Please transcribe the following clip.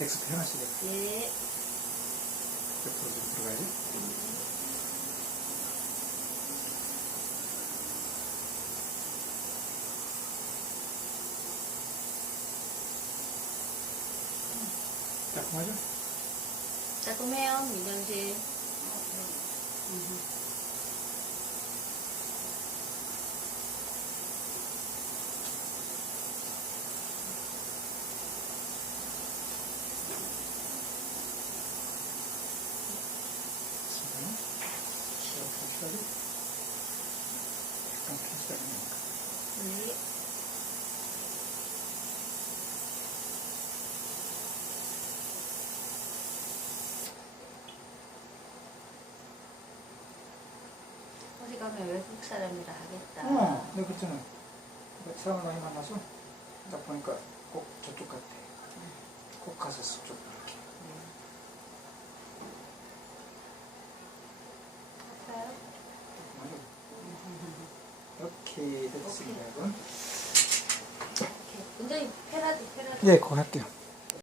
엑스표 해놨어요. 예. 옆으로 좀 들어가야지. 따끔하죠? 따끔해요, 민정씨. 약간 캔슬하니까. 네. 어디 가면 외국 사람이라 하겠다. 내가 그랬잖아. 사람을 많이 만나서 딱 보니까 꼭 저쪽 같아. 꼭 갔었어, 쪽 이렇게. 아파요? 이렇게 됐습니다, 여러분. 오케이. 굉장히 페라디. 예, 그거 할게요.